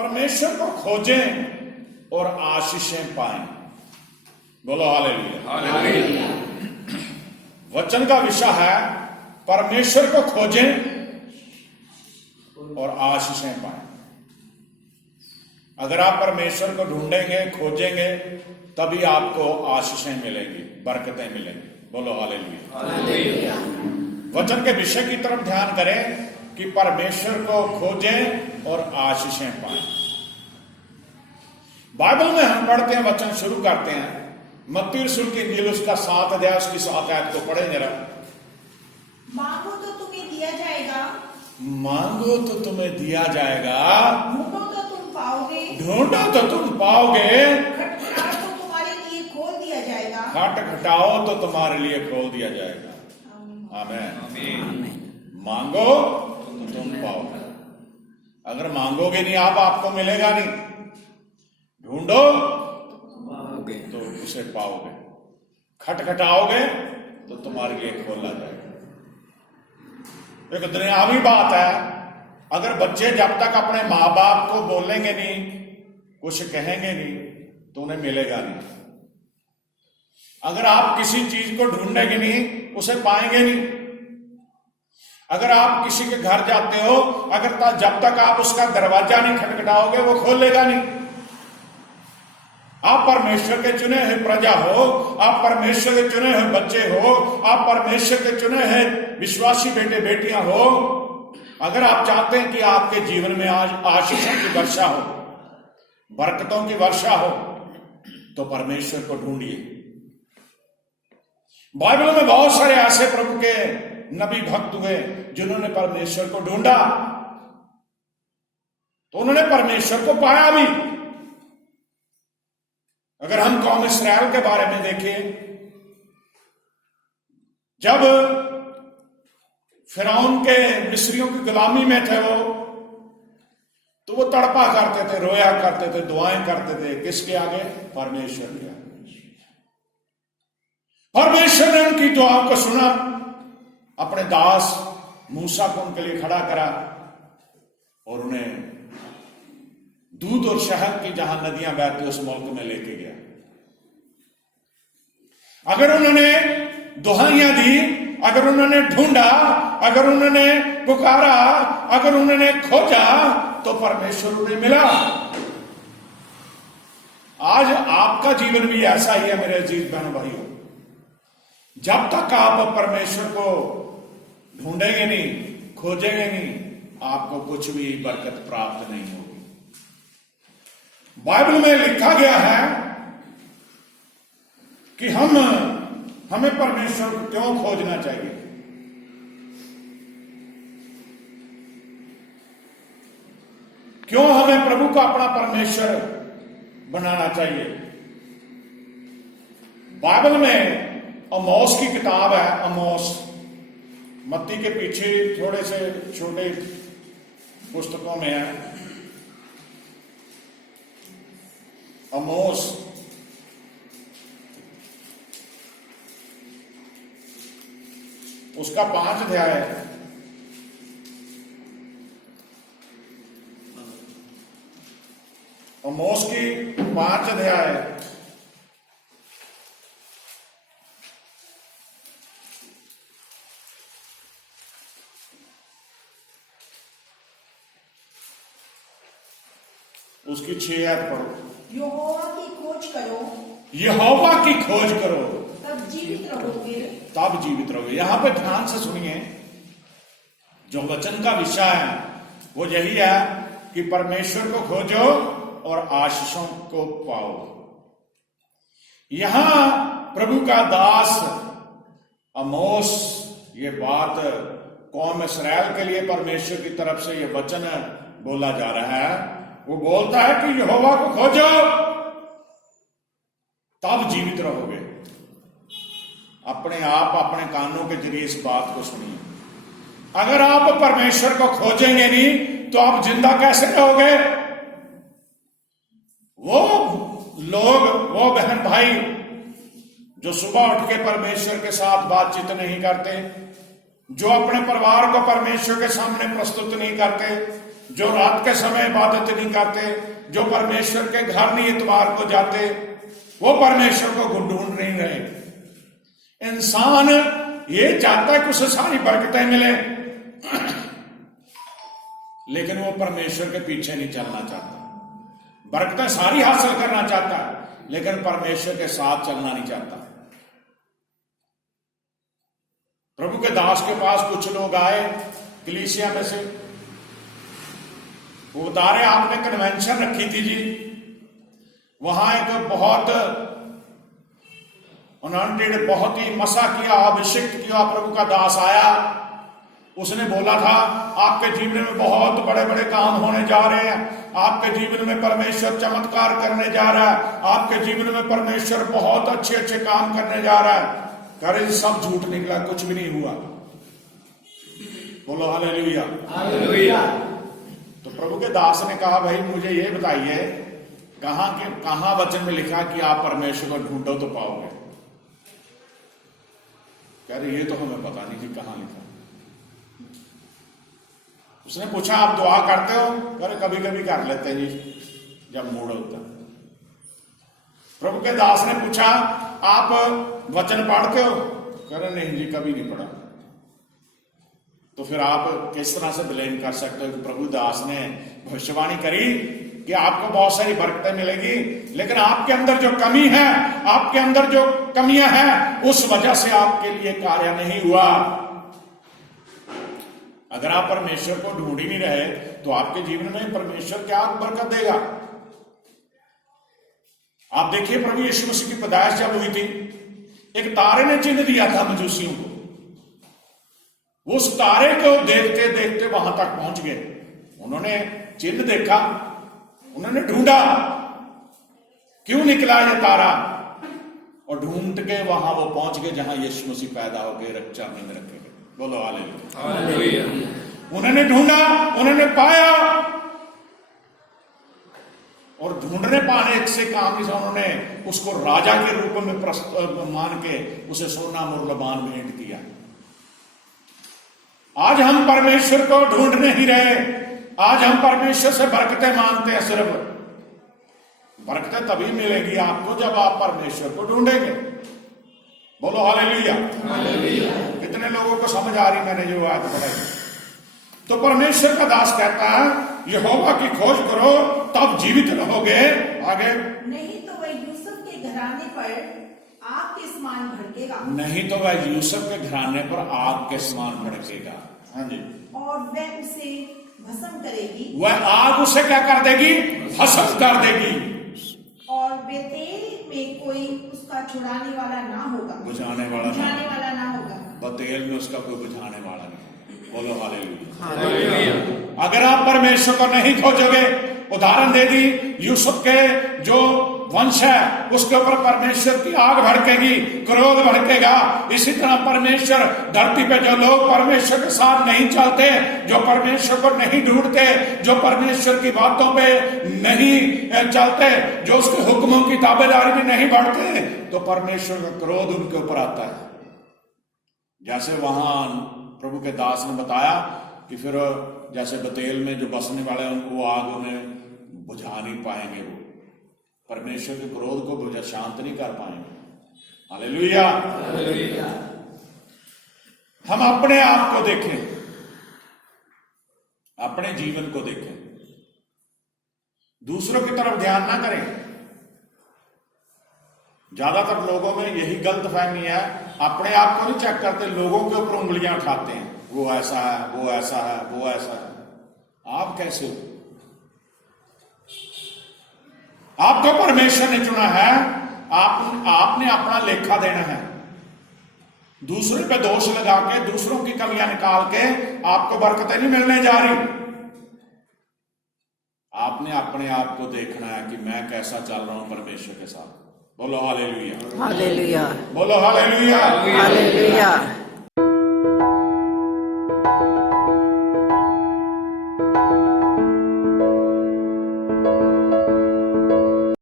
परमेश्वर को खोजें और आशीषें पाएं। बोलो हालेलुया। हालेलुया। वचन का विषय है परमेश्वर को खोजें और आशीषें पाएं। अगर आप परमेश्वर को ढूंढेंगे, खोजेंगे, तभी आपको आशीषें मिलेंगी, बरकतें मिलेंगी। बोलो हालेलुया। हालेलुया। वचन के विषय की तरफ ध्यान करें कि परमेश्वर को खोजें और आशीषें पाएं। बाइबल में हम पढ़ते हैं, वचन शुरू करते हैं मत्ती रसूल की इंजील उसका 7 अध्याय उसकी 7 आयत को पढ़ें जरा। मांगो तो तुम्हें दिया जाएगा, मांगो तो तुम्हें दिया जाएगा, ढूंढो तो तुम पाओगे, ढूंढो तो तुम पाओगे, खटखटाओ तो तुम्हारे लिए खोल दिया जाएगा। खटखटाओ तो तुम्हारे लिए खोल दिया जाएगा। आमीन। आमीन। मांगो तो तुम पाओगे। अगर मांगोगे नहीं आप, आपको मिलेगा नहीं। ढूंढो पाओगे तो उसे पाओगे, खटखटाओगे तो तुम्हारे लिए खोला जाएगा। एक दुनियावी बात है, अगर बच्चे जब तक अपने माँ बाप को बोलेंगे नहीं, कुछ कहेंगे नहीं, तो उन्हें मिलेगा नहीं। अगर आप किसी चीज को ढूंढेंगे नहीं, उसे पाएंगे नहीं। अगर आप किसी के घर जाते हो, अगर जब तक आप उसका दरवाजा नहीं खटखटाओगे, वो खोलेगा नहीं। आप परमेश्वर के चुने हुए प्रजा हो, आप परमेश्वर के चुने हुए बच्चे हो, आप परमेश्वर के चुने हुए विश्वासी बेटे बेटियां हो। अगर आप चाहते हैं कि आपके जीवन में आज आशीषों की वर्षा हो, बरकतों की वर्षा हो, तो परमेश्वर को ढूंढिए। बाइबल में बहुत सारे ऐसे प्रभु के नबी भक्त हुए जिन्होंने परमेश्वर को ढूंढा, तो उन्होंने परमेश्वर को पाया भी। अगर हम कौम इस्राएल के बारे में देखें, जब फिरौन के मिस्रियों की गुलामी में थे वो, तो वो तड़पा करते थे, रोया करते थे, दुआएं करते थे। किसके आगे? परमेश्वर के आगे। परमेश्वर ने उनकी दुआ को सुना, अपने दास मूसा को उनके लिए खड़ा करा और उन्हें दूध और शहद की जहां नदियां बहती उस मुल्क में लेके गया। अगर उन्होंने दुहाइयां दी, अगर उन्होंने ढूंढा, अगर उन्होंने पुकारा, अगर उन्होंने खोजा, तो परमेश्वर उन्हें मिला। आज आपका जीवन भी ऐसा ही है मेरे अजीज बहनों भाइयों। जब तक आप परमेश्वर को ढूंढेंगे नहीं, खोजेंगे नहीं, आपको कुछ भी बरकत प्राप्त नहीं होगी। बाइबल में लिखा गया है कि हमें परमेश्वर को क्यों खोजना चाहिए। क्यों हमें प्रभु का अपना परमेश्वर बनाना चाहिए। बाइबल में अमोस की किताब है, अमोस मत्ती के पीछे थोड़े से छोटे पुस्तकों में है। अमोस उसका 5 अध्याय है। अमोस की 5 अध्याय है। उसकी 6 आयत पढ़ो। यहोवा की खोज करो, यहोवा की खोज करो, तब जीवित रहोगे। तब जीवित रहोगे। यहां पे ध्यान से सुनिए, जो वचन का विषय है वो यही है कि परमेश्वर को खोजो और आशीषों को पाओ। यहां प्रभु का दास अमोस ये बात कौम इस्राएल के लिए परमेश्वर की तरफ से ये वचन बोला जा रहा है। वो बोलता है कि यहोवा को खोजो तब जीवित रहोगे। अपने आप अपने कानों के जरिए इस बात को सुनिए। अगर आप परमेश्वर को खोजेंगे नहीं तो आप जिंदा कैसे रहोगे। वो लोग, वो बहन भाई जो सुबह उठ के परमेश्वर के साथ बातचीत नहीं करते, जो अपने परिवार को परमेश्वर के सामने प्रस्तुत नहीं करते, जो रात के समय इबादत नहीं करते, जो परमेश्वर के घर नहीं इतवार को जाते, वो परमेश्वर को ढूंढ नहीं रहे। इंसान ये चाहता है कि उसे सारी बरकतें मिले, लेकिन वो परमेश्वर के पीछे नहीं चलना चाहता। बरकतें सारी हासिल करना चाहता है, लेकिन परमेश्वर के साथ चलना नहीं चाहता। प्रभु के दास के पास कुछ लोग आए कलीसिया में से, वो बता रहे आपने कन्वेंशन रखी थी जी, वहां एक बहुत अनॉइंटेड, बहुत ही मसा किया, अभिषिक्त किया प्रभु का दास आया। उसने बोला था आपके जीवन में बहुत बड़े बड़े काम होने जा रहे हैं, आपके जीवन में परमेश्वर चमत्कार करने जा रहा है, आपके जीवन में परमेश्वर बहुत अच्छे अच्छे काम करने जा रहा है। करे सब झूठ निकला, कुछ भी नहीं हुआ। बोलो हालेलुया। हालेलुया। तो प्रभु के दास ने कहा भाई मुझे ये बताइए कहां वचन में लिखा कि आप परमेश्वर को ढूंढो तो पाओगे। कह रहे ये तो हमें पता नहीं कि कहां लिखा। उसने पूछा आप दुआ करते हो? कह रहे कभी कभी कर लेते हैं जी, जब मूड होता। प्रभु के दास ने पूछा आप वचन पढ़ते हो? कह रहे नहीं जी कभी नहीं पढ़ा। तो फिर आप किस तरह से ब्लेम कर सकते हो कि प्रभु दास ने भविष्यवाणी करी कि आपको बहुत सारी बरकतें मिलेगी, लेकिन आपके अंदर जो कमी है, आपके अंदर जो कमियां हैं, उस वजह से आपके लिए कार्य नहीं हुआ। अगर आप परमेश्वर को ढूंढ ही नहीं रहे तो आपके जीवन में परमेश्वर क्या बरकत देगा? आप देखिए प्रभु यीशु मसीह की पैदाइश जब हुई थी, एक तारे ने चिन्ह दिया था मजूसियों को। वो उस तारे को देखते देखते वहां तक पहुंच गए। उन्होंने चिन्ह देखा, उन्होंने ढूंढा क्यों निकला ये तारा, और ढूंढ के वहां वो पहुंच गए जहां यीशु मसीह पैदा हो गए, रक्षा में रखे गए। बोलो हालेलुया। उन्होंने ढूंढा, उन्होंने पाया, और ढूंढने पाने से काम नहीं, उन्होंने उसको राजा के रूप में मान के उसे सोना मूल्यवान भेंट किया। आज हम परमेश्वर को ढूंढ नहीं रहे, आज हम परमेश्वर से बरकतें मांगते हैं। सिर्फ बरकतें तभी मिलेगी आपको जब आप परमेश्वर को ढूंढेंगे। बोलो हालेलुया। कितने लोगों को समझ आ रही मैंने जो आज बताई? तो परमेश्वर का दास कहता है यहोवा की खोज करो तब जीवित रहोगे। आगे, नहीं तो वह यूसुफ के घराने पर आग के समान भड़केगा। नहीं तो वह यूसुफ के घराने पर आग के समान भड़केगा। हाँ जी। और वह उसे भस्म करेगी। वह आग उसे क्या कर देगी? भस्म कर देगी। और बेतेल में कोई उसका छुड़ाने वाला ना होगा, बुझाने वाला ना होगा। बतेल में उसका कोई बुझाने वाला नहीं। बोलो हालेलुया। हालेलुया। अगर आप परमेश्वर को नहीं खोजोगे, उदाहरण दे दी यूसुफ के जो वंश है उसके ऊपर परमेश्वर की आग भड़केगी, क्रोध भड़केगा। इसी तरह परमेश्वर धरती पे जो लोग परमेश्वर के साथ नहीं चलते, जो परमेश्वर को नहीं ढूंढते, जो परमेश्वर की बातों पे नहीं चलते, जो उसके हुक्मों की ताबेदारी में नहीं बढ़ते, तो परमेश्वर का क्रोध उनके ऊपर आता है। जैसे वहां प्रभु के दास ने बताया कि फिर जैसे बतेल में जो बसने वाले हैं उनको आग उन्हें बुझा नहीं पाएंगे, वो परमेश्वर के क्रोध को बुझा शांत नहीं कर पाएंगे। हालेलुया। हम अपने आप को देखें, अपने जीवन को देखें, दूसरों की तरफ ध्यान ना करें। ज्यादातर लोगों में यही गलत फहमी है, अपने आप को नहीं चेक करते, लोगों के ऊपर उंगलियां उठाते हैं। वो ऐसा है, वो ऐसा है, वो ऐसा है। आप कैसे हो? आपको परमेश्वर ने चुना है, आपने अपना लेखा देना है। दूसरे पे दोष लगा के, दूसरों की कमियां निकाल के आपको बरकतें नहीं मिलने जा रही। आपने अपने आप को देखना है कि मैं कैसा चल रहा हूं परमेश्वर के साथ। बोलो हालेलुया। हालेलुया। बोलो हालेलुया। हालेलुया।